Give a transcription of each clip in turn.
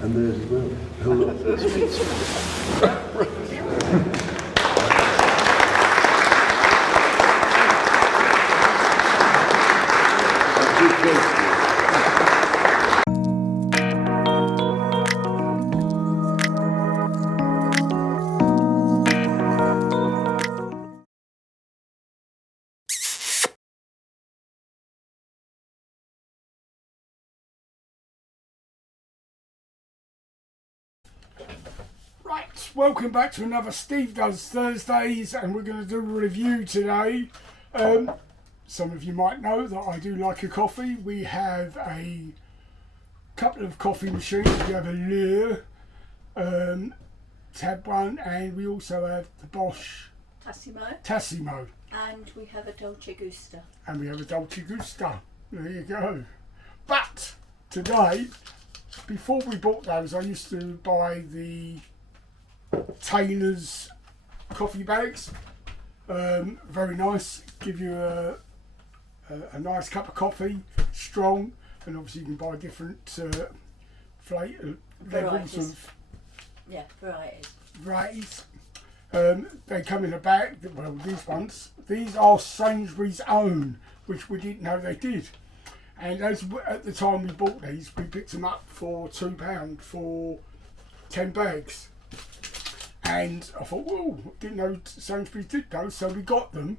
And theirs as well. Oh, look. Right, welcome back to another Steve Does Thursdays, and we're going to do a review today. Some of you might know that I do like a coffee. We have a couple of coffee machines. We have a Lure tab one, and we also have the Bosch Tassimo. And we have a Dolce Gusta. And we have a Dolce Gusta. There you go. But today, before we bought those, I used to buy the Taylor's coffee bags. Very nice. Give you a nice cup of coffee, strong, and obviously you can buy different levels of varieties. They come in a bag. Well, these are Sainsbury's own, which we didn't know they did. And at the time we bought these, we picked them up for £2 for 10 bags. And I thought, whoa, didn't know Sainsbury's did those, so we got them.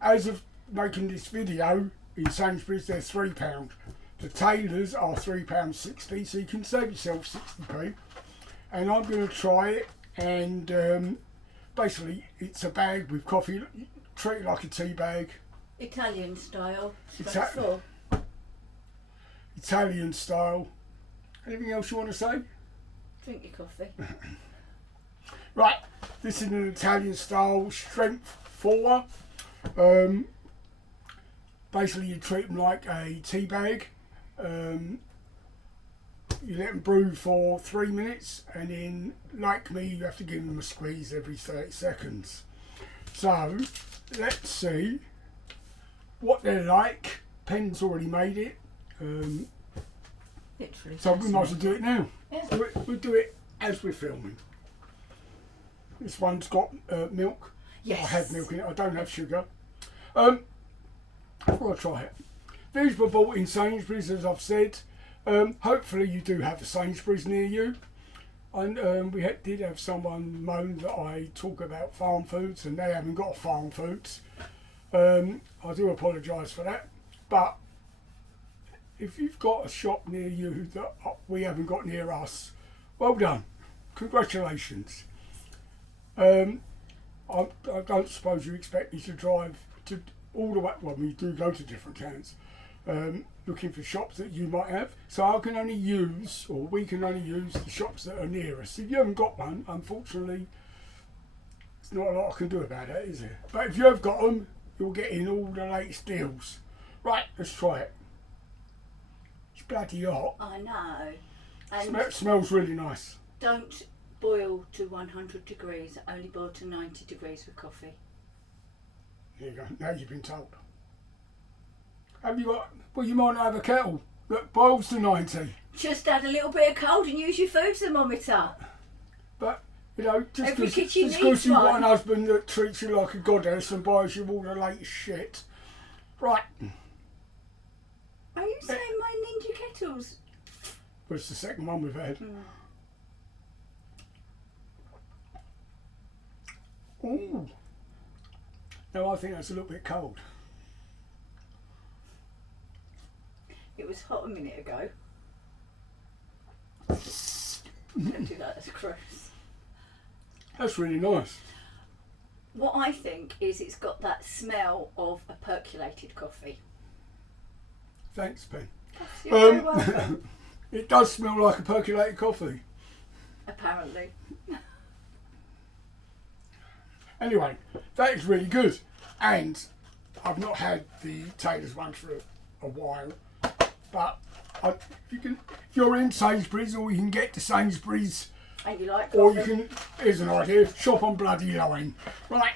As of making this video, in Sainsbury's they're £3. The Taylor's are £3.60, so you can save yourself 60p. And I'm going to try it, and basically it's a bag with coffee. Treat it like a tea bag. Italian style. Italian style. Anything else you want to say? Drink your coffee. Right, this is an Italian style strength 4. Basically you treat them like a tea bag. You let them brew for 3 minutes, and then, like me, you have to give them a squeeze every 30 seconds. So let's see what they're like. Pen's already made it. Literally. So we might as well do it now. Yeah. We'll do it as we're filming. This one's got milk. Yes. I have milk in it. I don't have sugar. Before I try it, these were bought in Sainsbury's, as I've said. Hopefully you do have a Sainsbury's near you. And we did have someone moan that I talk about farm foods, and they haven't got farm foods. I do apologise for that. But if you've got a shop near you that we haven't got near us, well done. Congratulations. I don't suppose you expect me to drive to all the way. Well, we do go to different towns looking for shops that you might have. So I can only use, or we can only use, the shops that are near us. If you haven't got one, unfortunately, there's not a lot I can do about it, is there? But if you have got them, you'll get in all the latest deals. Right, let's try it. It's bloody hot. I know. And Smells really nice. don't boil to 100 degrees, only boil to 90 degrees with coffee. There you go. Now you've been told. Have you got? Well, you might not have a kettle that boils to 90. Just add a little bit of cold and use your food thermometer. But you know, just Every kitchen because needs you've got one. an husband that treats you like a goddess and buys you all the latest shit. Right. Are you saying my Ninja kettles? Well, it's the second one we've had. Ooh. No, I think that's a little bit cold. It was hot a minute ago. Don't do that, that's gross. That's really nice. What I think is it's got that smell of a percolated coffee. Thanks, Ben. You're very welcome. It does smell like a percolated coffee. Apparently. Anyway, that is really good. And I've not had the Taylor's one for a while. But if you're in Sainsbury's, or you can get to Sainsbury's, And you like or coffee? you can, here's an idea, shop on bloody line. Right,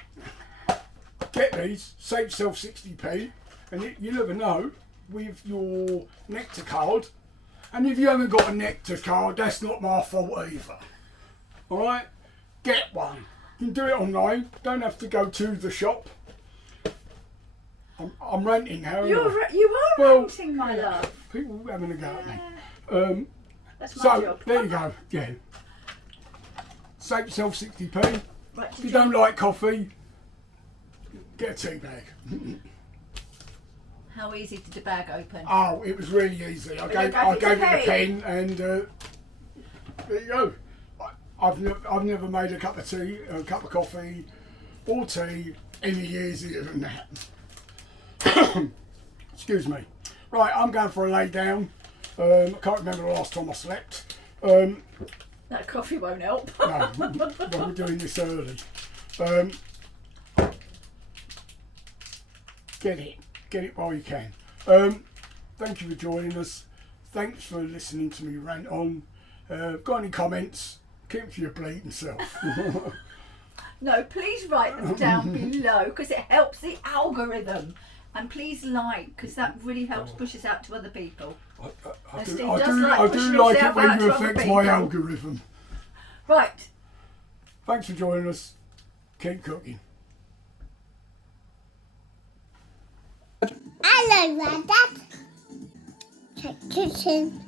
get these, save yourself 60p, and you never know, with your Nectar card, And if you haven't got a nectar card, that's not my fault either. Alright? Get one. You can do it online. Don't have to go to the shop. I'm renting now. You are renting, my love. People having a go at me. That's my So, job. there you go. Yeah. Save yourself 60p. Right, If you don't like coffee, get a tea bag. How easy did the bag open? Oh, it was really easy. I gave it it a pen, and there you go. I've never made a cup of tea, a cup of coffee, or tea any easier than that. Excuse me. Right, I'm going for a lay down. I can't remember the last time I slept. That coffee won't help. No, well, we're doing this early. Get it while you can. Thank you for joining us. Thanks for listening to me rant on. Got any comments? Keep it to your bleeding self. No, please write them down below because it helps the algorithm. And please like, because that really helps push us out to other people. I Steve do pushing like it himself when out you to other affect my people. algorithm. Right. Thanks for joining us. Keep cooking. Hello, Dad. Check kitchen.